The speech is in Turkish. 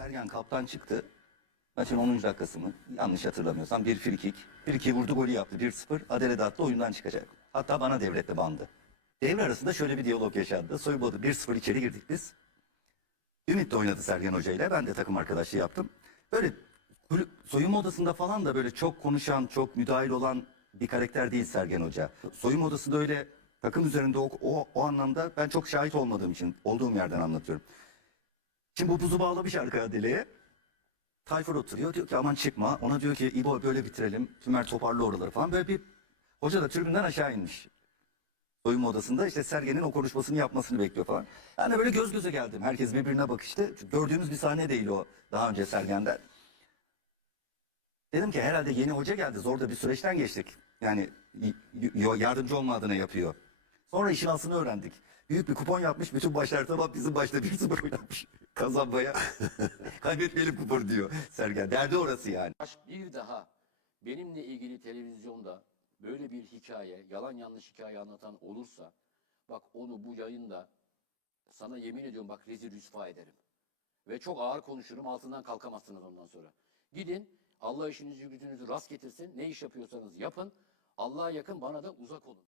Sergen kaptan çıktı. Maçın 10. dakikası mı? Yanlış hatırlamıyorsam bir frikik. Bir iki vurdu golü yaptı 1-0. Adele de attı oyundan çıkacak. Hatta bana devretti bandı. Devre arasında şöyle bir diyalog yaşandı. Soyunma odası 1-0 içeri girdik biz. Ümit de oynadı Sergen Hoca ile. Ben de takım arkadaşlığı yaptım. Böyle soyunma odasında falan da böyle çok konuşan, çok müdahil olan bir karakter değil Sergen Hoca. Soyunma odasında öyle takım üzerinde o, o, o anlamda ben çok şahit olmadığım için olduğum yerden anlatıyorum. Şimdi bu buzu bağlamış arka Adele'ye. Tayfur oturuyor diyor ki aman çıkma. Ona diyor ki İbo böyle bitirelim. Tümer toparla oraları falan. Böyle bir hoca da tribünden aşağı inmiş. Soyunma odasında işte Sergen'in o konuşmasını yapmasını bekliyor falan. Ben de böyle göz göze geldim. Herkes birbirine bakıştı. Çünkü gördüğümüz bir sahne değil o daha önce Sergen'den. Dedim ki herhalde yeni hoca geldi. Zor da bir süreçten geçtik. Yani yardımcı olma adına yapıyor. Sonra işin aslını öğrendik. Büyük bir kupon yapmış. Bütün başlar tamam bizim başta 1-0 oynatmış. Kazanmaya. Kaybetmeyelim kuponu diyor Sergen. Derdi orası yani. Baş- Bir daha benimle ilgili televizyonda böyle bir hikaye, yalan yanlış hikaye anlatan olursa, bak onu bu yayında sana yemin ediyorum bak rezil rüsva ederim. Ve çok ağır konuşurum altından kalkamazsınız ondan sonra. Gidin Allah işinizi gücünüzü rast getirsin. Ne iş yapıyorsanız yapın. Allah'a yakın bana da uzak olun.